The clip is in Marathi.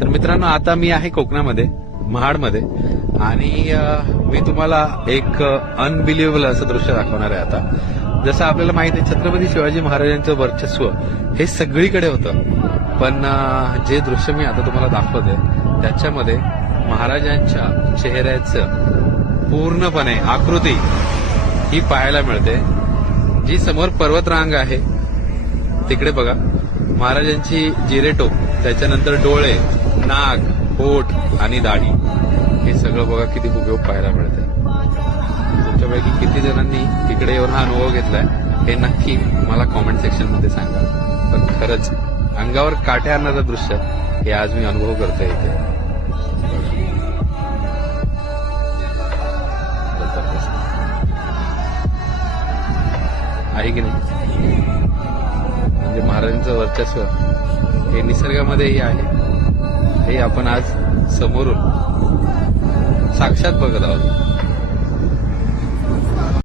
तर मित्रांनो आता मी आहे कोकणामध्ये महाडमध्ये आणि मी तुम्हाला एक अनबिलिव्हेबल असं दृश्य दाखवणार आहे आता जसं आपल्याला माहिती आहे छत्रपती शिवाजी महाराजांचं वर्चस्व हे सगळीकडे होतं पण जे दृश्य मी आता तुम्हाला दाखवते त्याच्यामध्ये महाराजांच्या चेहऱ्याचं पूर्णपणे आकृती ही पाहायला मिळते जी समोर पर्वतरांग आहे तिकडे बघा महाराजांची जिरेटो त्याच्यानंतर डोळे नाक पोट आणि दाढी हे सगळं बघा किती उपयोग पाहायला आहे तुमच्यापैकी किती जणांनी तिकडे येऊन हा अनुभव घेतलाय हे नक्की मला कॉमेंट सेक्शन मध्ये सांगा पण खरंच अंगावर काटे आणणारं दृश्य हे आज मी अनुभव करतोय इथे आहे की नाही म्हणजे महाराजांचं वर्चस्व हे निसर्गामध्येही आहे हे आपण आज समोरून साक्षात बघत आहोत